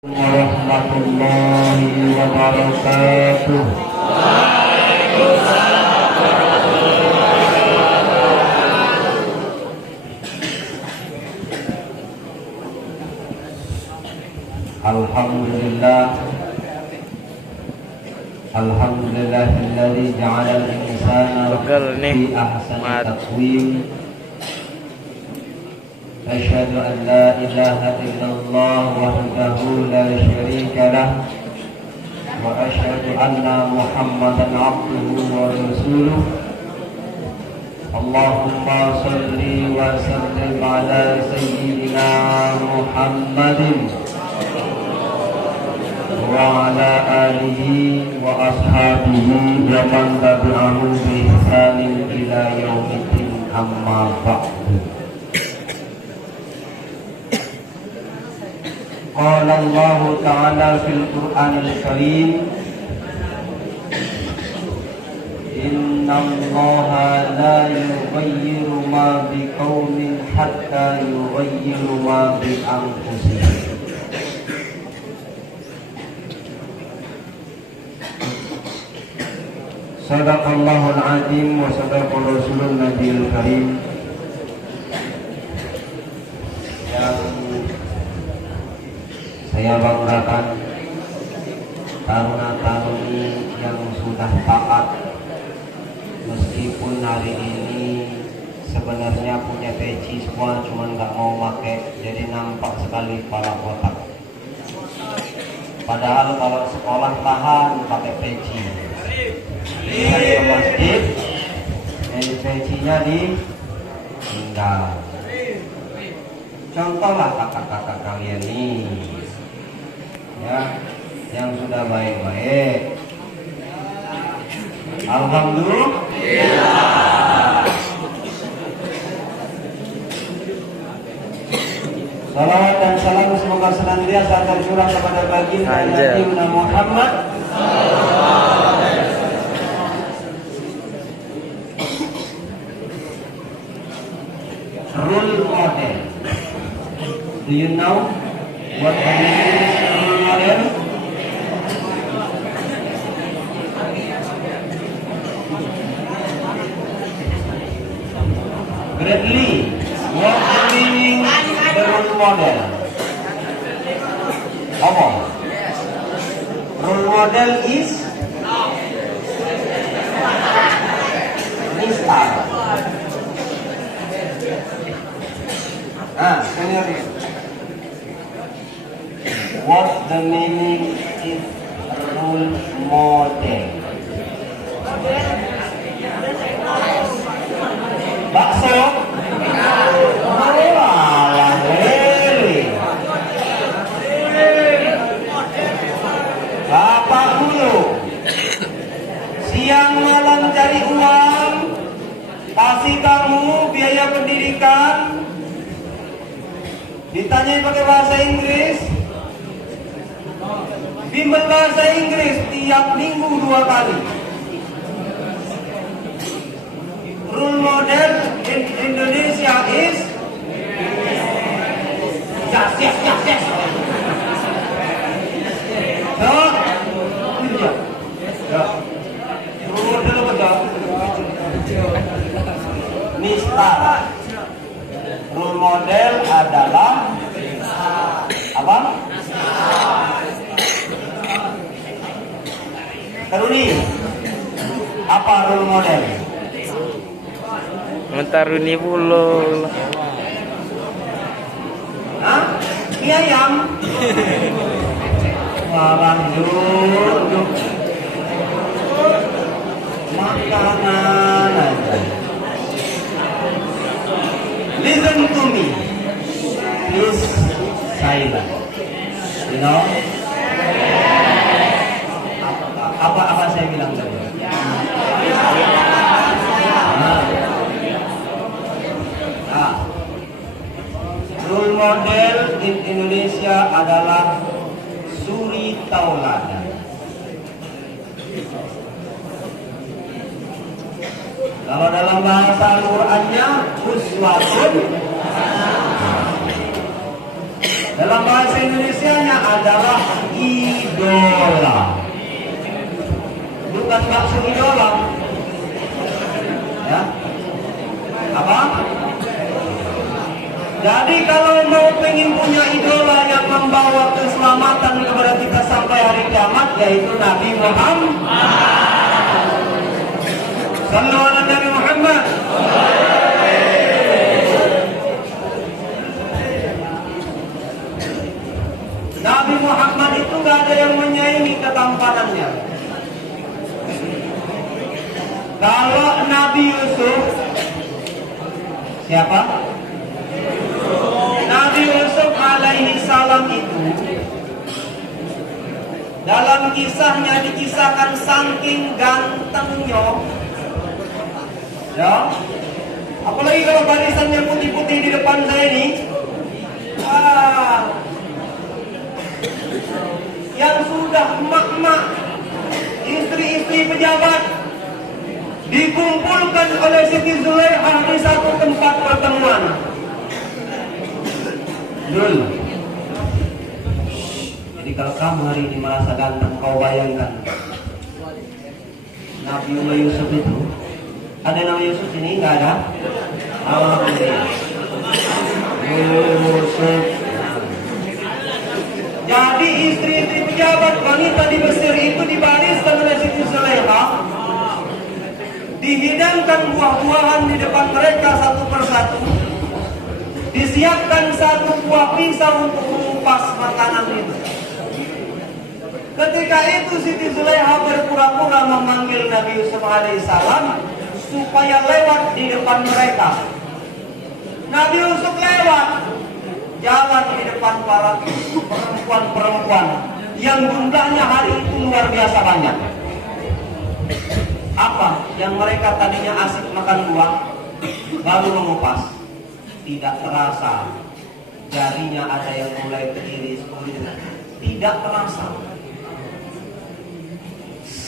Warahmatullahi wabarakatuh. Alhamdulillah, alhamdulillahilladzi ja'ala al-insana fi ahsani taqwim. Asyhadu an la ilaha illallah wahdahu la syarika lah wa asyhadu anna Muhammadan abduhu wa rasuluh. Allahumma shalli wa sallim ala sayyidina Muhammadin wa ala alihi wa ashabihi wa man tabi'ahum bi ihsanin ila yaumiddin, amma ba'du. Qala Allah Ta'ala fil Qur'anil Karim, Inna Allaha la yughayyiru ma biqaumin hatta yughayyiru ma bi anfusihim. Sadaqallahul azim wa sadaqa rasulun nabiyil karim. Yang saya banggakan taruna-taruni yang sudah taat, meskipun hari ini sebenarnya punya peci semua, cuma nggak mau pakai, jadi nampak sekali kepala otak. Padahal kalau sekolah tahan pakai peci, lihat ke masjid, jadi pecinya ditinggal. Contohlah kakak-kakak kalian nih, ya, yang sudah baik-baik. Alhamdulillah. Salawat dan salam semoga senantiasa tercurah kepada baginda Nabi Muhammad. Role model. Do you know what the meaning is role model? Bradley, what the meaning the role model? Apa? Role model is Mister. Senior. What the meaning is role model? Bakso? Alah, Bapak dulu siang malam cari uang, kasih kamu biaya pendidikan, ditanyai pakai bahasa Inggris, bimbel bahasa Inggris tiap minggu 2 kali. Role model in Indonesia is yes. Role model apa? Mister. Role model adalah apa? Taruni. Apa role model? Mentaruni puluh. Hah? Mie ayam. Malah duduk. Makanan aja. Listen to me. Please silent. You know? Apa saya bilang tadi? Role model in Indonesia adalah suri tauladan. Kalau dalam bahasa Al-Qur'annya uswatun. Dalam bahasa Indonesianya adalah idola. Bukan maksud idola. Ya. Apa? Jadi kalau mau pengen punya idola yang membawa keselamatan kepada kita sampai hari kiamat, yaitu Nabi Muhammad. Sallallahu alaihi Nabi Muhammad. Nabi Muhammad itu gak ada yang menyaingi ketampanannya. Kalau Nabi Yusuf, siapa? Nabi Yusuf alaihi salam itu dalam kisahnya dikisahkan saking gantengnya, ya. Apalagi kalau barisannya putih-putih di depan saya ini, yang sudah emak-emak, istri-istri pejabat dikumpulkan oleh Siti Zulaikha di satu tempat pertemuan. Dul. Jadi kalau kamu hari ini merasa ganteng, kau bayangkan Nabiullah Yusuf itu. Ada nama Yusuf ini? Enggak ada? Alhamdulillah. Yusuf. Jadi istri-istri pejabat wanita di Mesir itu dibariskan oleh Siti Zulaikha, dihidangkan buah-buahan di depan mereka satu persatu, disiapkan satu buah pisau untuk mengupas makanan itu. Ketika itu Siti Zulaikha berpura-pura memanggil Nabi Yusuf alaihissalam supaya lewat di depan mereka. Nabi Yusuf lewat, jalan di depan para perempuan-perempuan yang jumlahnya hari itu luar biasa banyak. Apa yang mereka tadinya asik makan buah, baru mengupas, tidak terasa jarinya ada yang mulai beriris kulit, tidak terasa.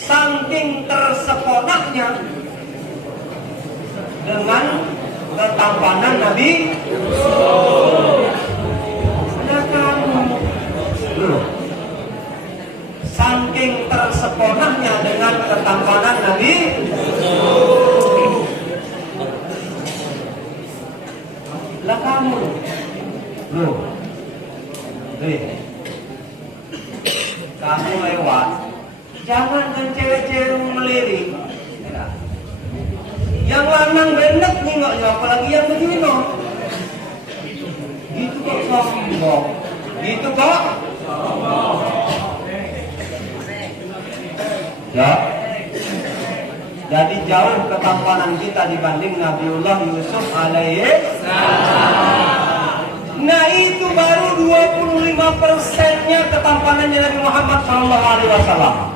Saking terseponaknya dengan ketampanan Nabi. Saking terseponahnya dengan ketampanan Nabi. Lah kamu, loh, kamu lewat, jangan kan cewek-cewek melirik. Yang lanang benek nengoknya, apalagi yang begino. Gitu kok sombong. Gitu kok. Ya. Jadi jauh ketampanan kita dibanding Nabiullah Yusuf alaihissalam. Nah itu baru 25%-nya ketampanannya Nabi Muhammad SAW.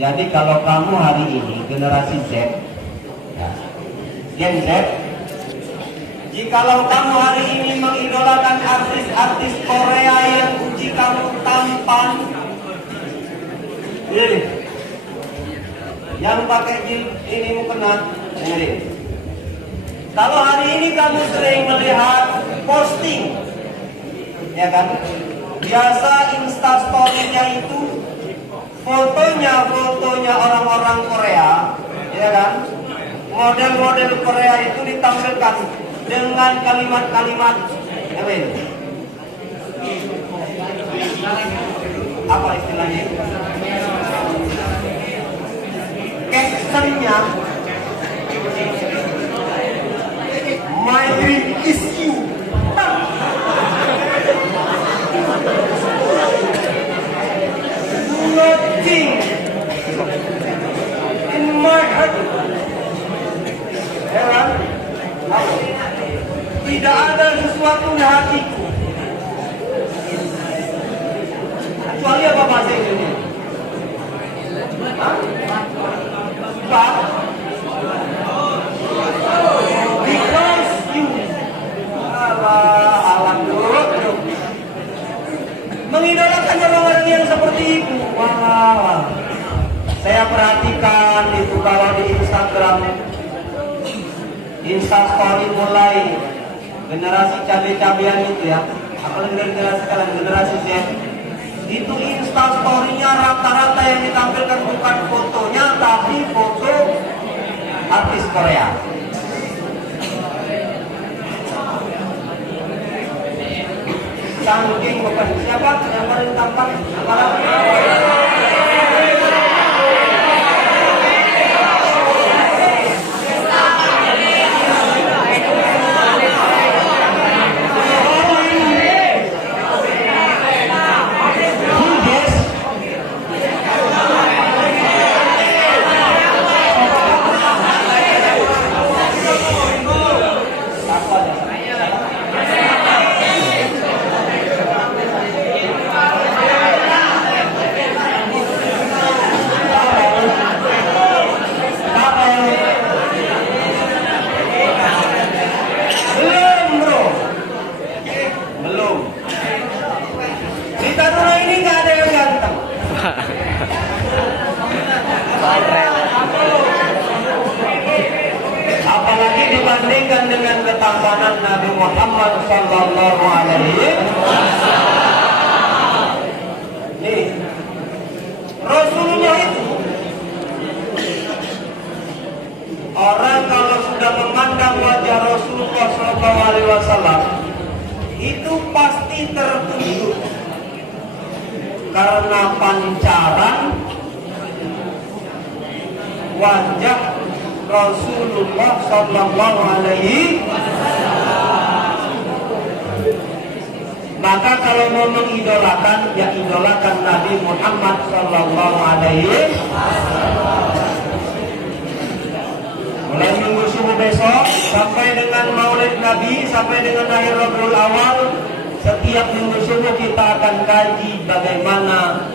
Jadi kalau kamu hari ini generasi Z, Gen Z, jikalau kamu hari ini mengidolakan artis-artis Korea yang uji kamu tampan, yang pakai ini mukena, dengerin. Kalau hari ini kamu sering melihat posting, ya kan, biasa instastory-nya itu fotonya orang-orang Korea, ya kan, model-model Korea itu ditampilkan dengan kalimat-kalimat apa istilahnya? Captionnya, my dream is you. Nothing in my heart. Ya kan? Tidak ada sesuatu di hatiku kecuali apa bahasa Indonesia? Because you. Alhamdulillah. Mengidolakan orang-orang yang seperti itu. Wah. Saya perhatikan itu kalau di Instagram, Instastory mulai generasi cabe-cabean itu ya, apalagi dari generasi kalian, generasi Z, itu instastorynya rata-rata yang ditampilkan bukan fotonya, tapi foto artis Korea. Saking bukan siapa yang paling tampak sekarang? Apalagi dibandingkan dengan ketampanan Nabi Muhammad sallallahu alaihi wasallam. Nih, Rasulullah itu orang kalau sudah memandang wajah Rasulullah sallallahu alaihi wasallam itu pasti tertunduk karena pancaran wajah Rasulullah sallallahu alaihi wasallam. Maka kalau mau mengidolakan, ya idolakan Nabi Muhammad sallallahu alaihi wasallam. Mulai minggu subuh besok sampai dengan Maulid Nabi, sampai dengan akhir Rabiul Awal, setiap minggu subuh kita akan kaji bagaimana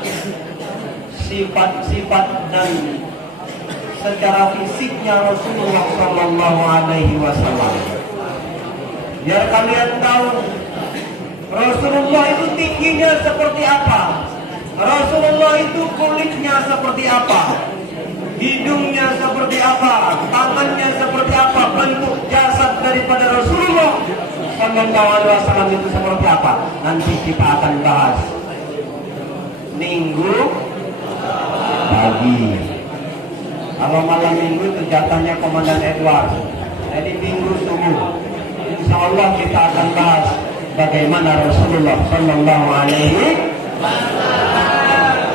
sifat-sifat dan secara fisiknya Rasulullah sallallahu alaihi wasallam. Biar kalian tahu Rasulullah itu tingginya seperti apa, Rasulullah itu kulitnya seperti apa, hidungnya seperti apa, tangannya seperti apa, bentuk jasad daripada Rasulullah sallallahu alaihi wasallam itu seperti apa. Nanti kita akan bahas minggu pagi. Kalau malam minggu itu jatahnya Komandan Edward. Jadi minggu subuh, insya Allah kita akan bahas bagaimana Rasulullah sallallahu alaihi wasallam.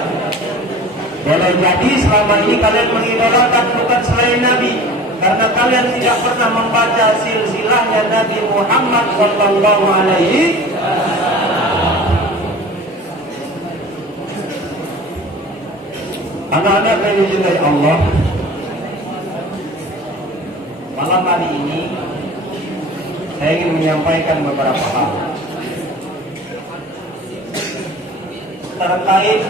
Boleh jadi selama ini kalian mengidolakan bukan selain Nabi, karena kalian tidak pernah membaca silsilahnya Nabi Muhammad sallallahu alaihi wasallam. Anak-anak yang dicintai Allah, malam hari ini saya ingin menyampaikan beberapa hal terkait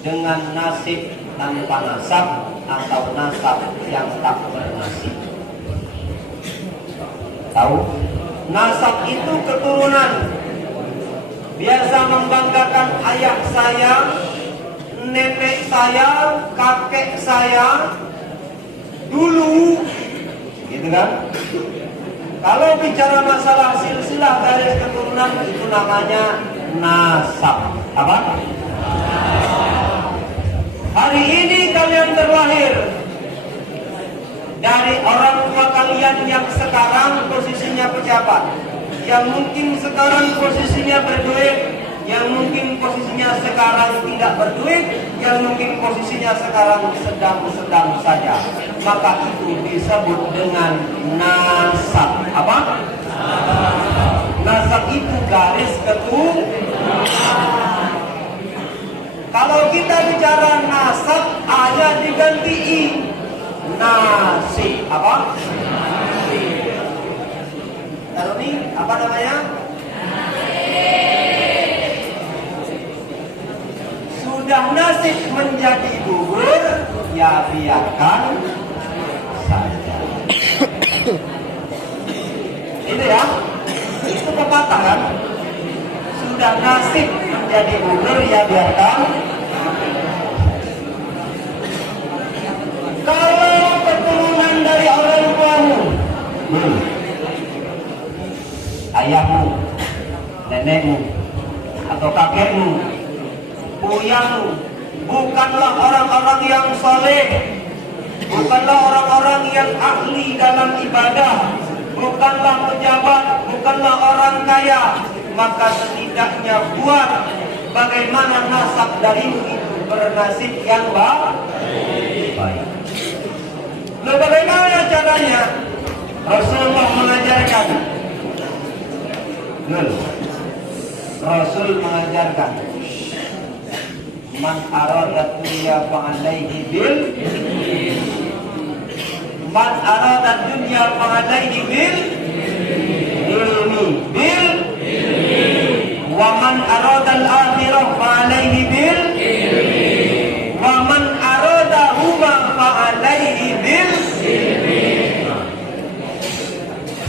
dengan nasib tanpa nasab atau nasab yang tak bernasib. Tahu? Nasab itu keturunan. Biasa membanggakan ayah saya, nenek saya, kakek saya dulu, gitu kan? Kalau bicara masalah silsilah garis keturunan itu namanya nasab. Apa? Hari ini kalian terlahir dari orang tua kalian yang sekarang posisinya pejabat, yang mungkin sekarang posisinya berduit, yang mungkin posisinya sekarang tidak berduit, yang mungkin posisinya sekarang sedang-sedang saja. Maka itu disebut dengan nasab. Apa? Nasab itu garis keturunan. Kalau kita bicara nasab, A-nya diganti I. Nasib. Apa? Kalau ini apa namanya? Sudah nasib menjadi gugur, ya biarkan saja. Itu ya, itu pepatah kan? Sudah nasib menjadi gugur, ya biarkan. Kalau keturunan dari orang tuamu ayahmu, nenekmu, atau kakekmu, buyangmu, bukanlah orang-orang yang soleh, bukanlah orang-orang yang ahli dalam ibadah, bukanlah pejabat, bukanlah orang kaya, maka setidaknya buat bagaimana nasab darimu itu bernasib yang baik. Lalu bagaimana caranya? Rasulullah mengajarkan. Rasul mengajarkan. Man arada dunya fa'alaihi bil Man arada dunya fa'alaihi bil ilmi bil wa man arada al-akhirah fa'alaihi bil wa man arada huma fa'alaihi bil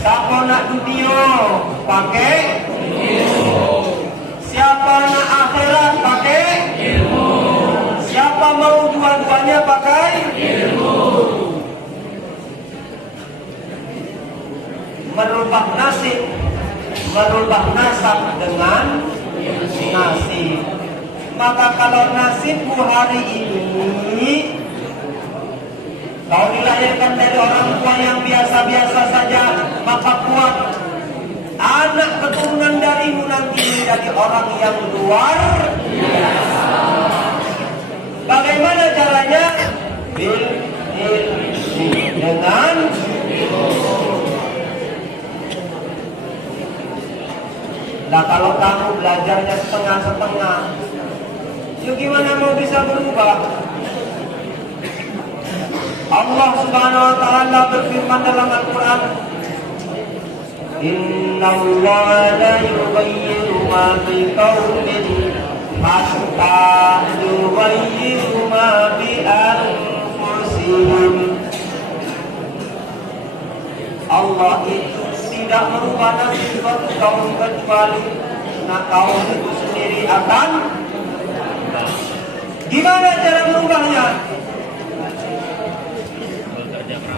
siapa nak dunia pakai ilmu, siapa nak akhirat pakai ilmu, siapa mau dua-duanya pakai ilmu. Merubah nasib, merubah nasab dengan nasib. Maka kalau nasibmu hari ini kau dilahirkan dari orang tua yang biasa-biasa saja, maka kuat anak keturunan darimu nanti menjadi orang yang luar biasa. Bagaimana caranya? Bil ilmi, dengan nah kalau kamu belajarnya setengah-setengah, ya gimana mau bisa berubah? Allah Subhanahu wa taala berfirman dalam Al-Qur'an, Innallaha la yughayyiru ma biqaumin hatta yughayyiru ma bi anfusihim. Allah itu tidak merubah nasib suatu kaum kecuali kaum itu sendiri akan. Gimana cara merubahnya?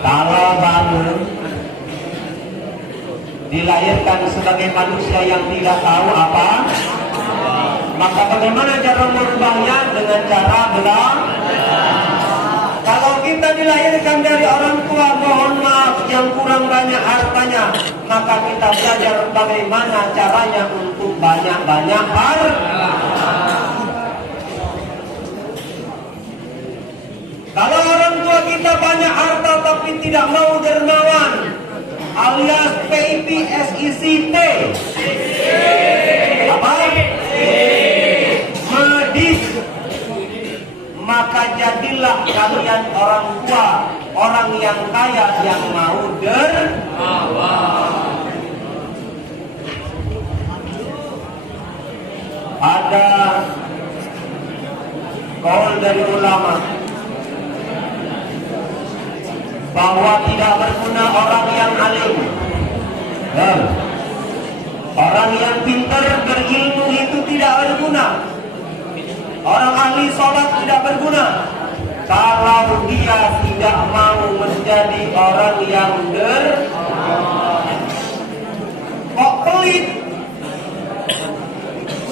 Kalau bangun dilahirkan sebagai manusia yang tidak tahu apa, maka bagaimana cara merubahnya? Dengan cara belajar. Kalau kita dilahirkan dari orang tua, mohon maaf, yang kurang banyak hartanya, maka kita belajar bagaimana caranya untuk banyak-banyak harta. Kalau orang tua kita banyak harta tapi tidak mau dermawan, alias PIP SICT, apa? Medis. Maka jadilah kalian orang tua, orang yang kaya yang mau dermawan. Ada kaul dari ulama bahwa tidak berguna orang yang alim dan orang yang pintar berilmu itu tidak berguna. Orang ahli sholat tidak berguna kalau dia tidak mau menjadi orang yang kok pelit.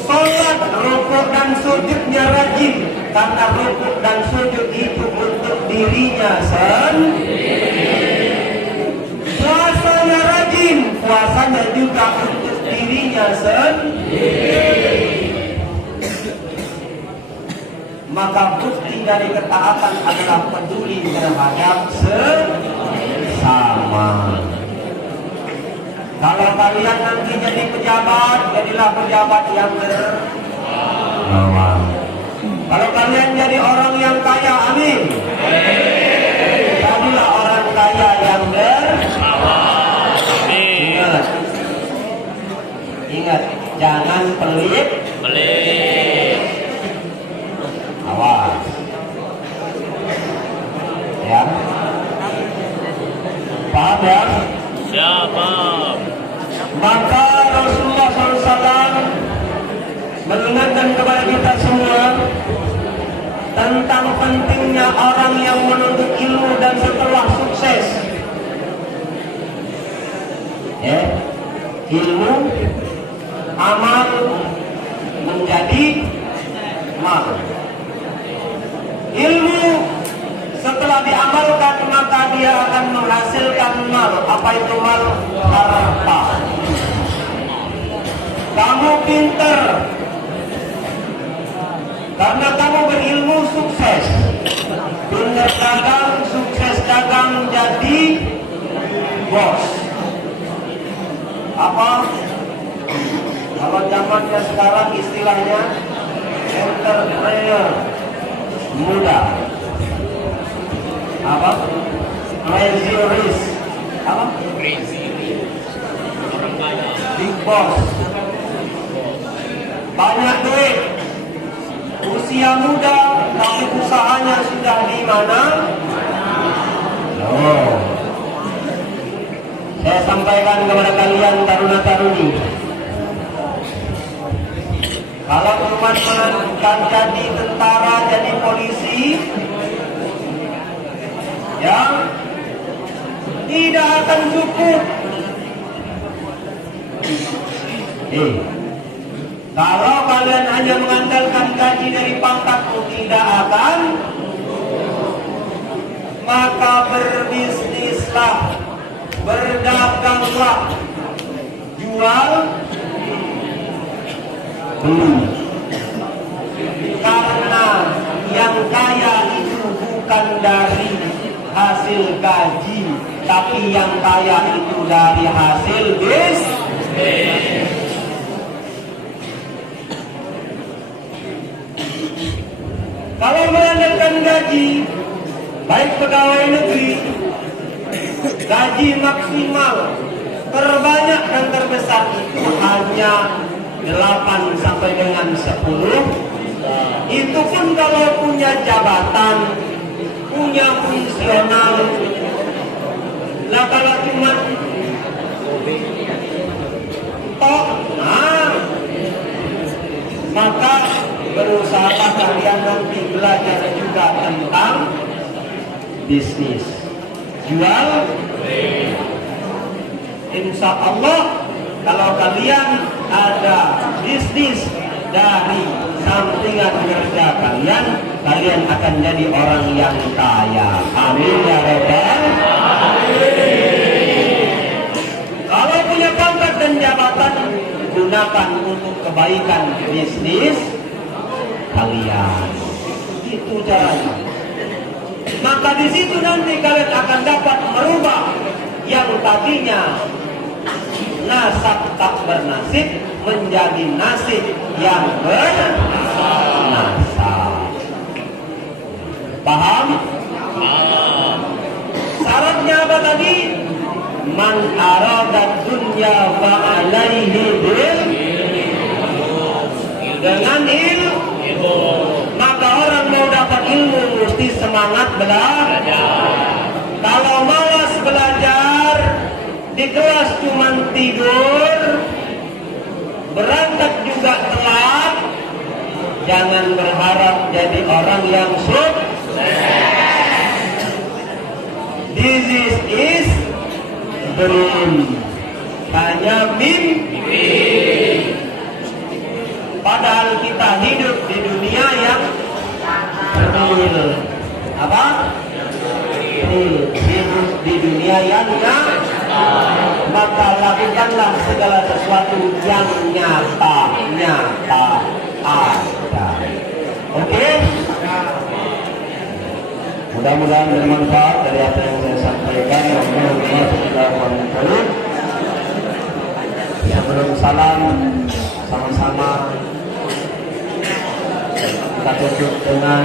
Sholat, rukuk dan sujudnya rajin, karena rukuk dan sujud itu untuk dirinya sendiri. Puasanya rajin, puasanya juga untuk dirinya sendiri. Maka bukti dari ketaatan adalah peduli terhadap sesama. Kalau kalian nanti jadi pejabat, jadilah pejabat yang dermawan. Kalau kalian jadi orang yang kaya, amin, jadilah orang kaya yang dermawan. Ingat, ingat, jangan pelit. Awas, ya. Paham ya? Siapa? Maka Rasulullah SAW mengingatkan kepada kita semua tentang pentingnya orang yang menuntut ilmu dan setelah sukses, ya, ilmu, amal menjadi mal. Ilmu setelah diamalkan maka dia akan menghasilkan mal. Apa itu mal? Harta. Kamu pinter karena kamu berilmu, sukses. Pinter dagang, sukses dagang, jadi bos. Apa? Kalau zamannya sekarang istilahnya entrepreneur muda. Apa? Crazy rich. Apa? Big boss. Banyak duit. Usia muda, tapi usahanya sudah di mana? Oh. Saya sampaikan kepada kalian taruna-taruni. Kalau cuma menentukan jadi tentara, jadi polisi, ya tidak akan cukup. Kalau kalian hanya mengandalkan gaji dari pangkatmu, tidak akan, maka berbisnislah, berdaganglah, jual beli. Karena yang kaya itu bukan dari hasil gaji, tapi yang kaya itu dari hasil bisnis. Kalau mengandalkan gaji, baik pegawai negeri, gaji maksimal terbanyak dan terbesar itu hanya 8 sampai dengan 10. Itu pun kalau punya jabatan, punya fungsional. Lah kalau cuma tok, maka berusaha kalian nanti belajar juga tentang bisnis, jual. Insya Allah kalau kalian ada bisnis dari sampingan kerja kalian, kalian akan jadi orang yang kaya. Amin ya rabbal alamin. Kalau punya pangkat dan jabatan, gunakan untuk kebaikan bisnis kalian. Itu caranya. Maka di situ nanti kalian akan dapat merubah yang tadinya nasab tak bernasib menjadi nasib yang bernasab. Paham? Syaratnya apa tadi? Man arada dunya fa alaihi bil, dengan ilmu. Maka orang mau dapat ilmu mesti semangat belajar. Kalau malas belajar, di kelas cuma tidur, berangkat juga telat, jangan berharap jadi orang yang sukses. This is dream, hanya mimpi. Padahal kita hidup di dunia yang real. Apa? Real. Hidup di dunia yang nyata. Maka lakukanlah segala sesuatu yang nyata ada. Oke? Mudah-mudahan bermanfaat dari apa yang saya sampaikan. Sebelum salam, sama-sama kita tutup dengan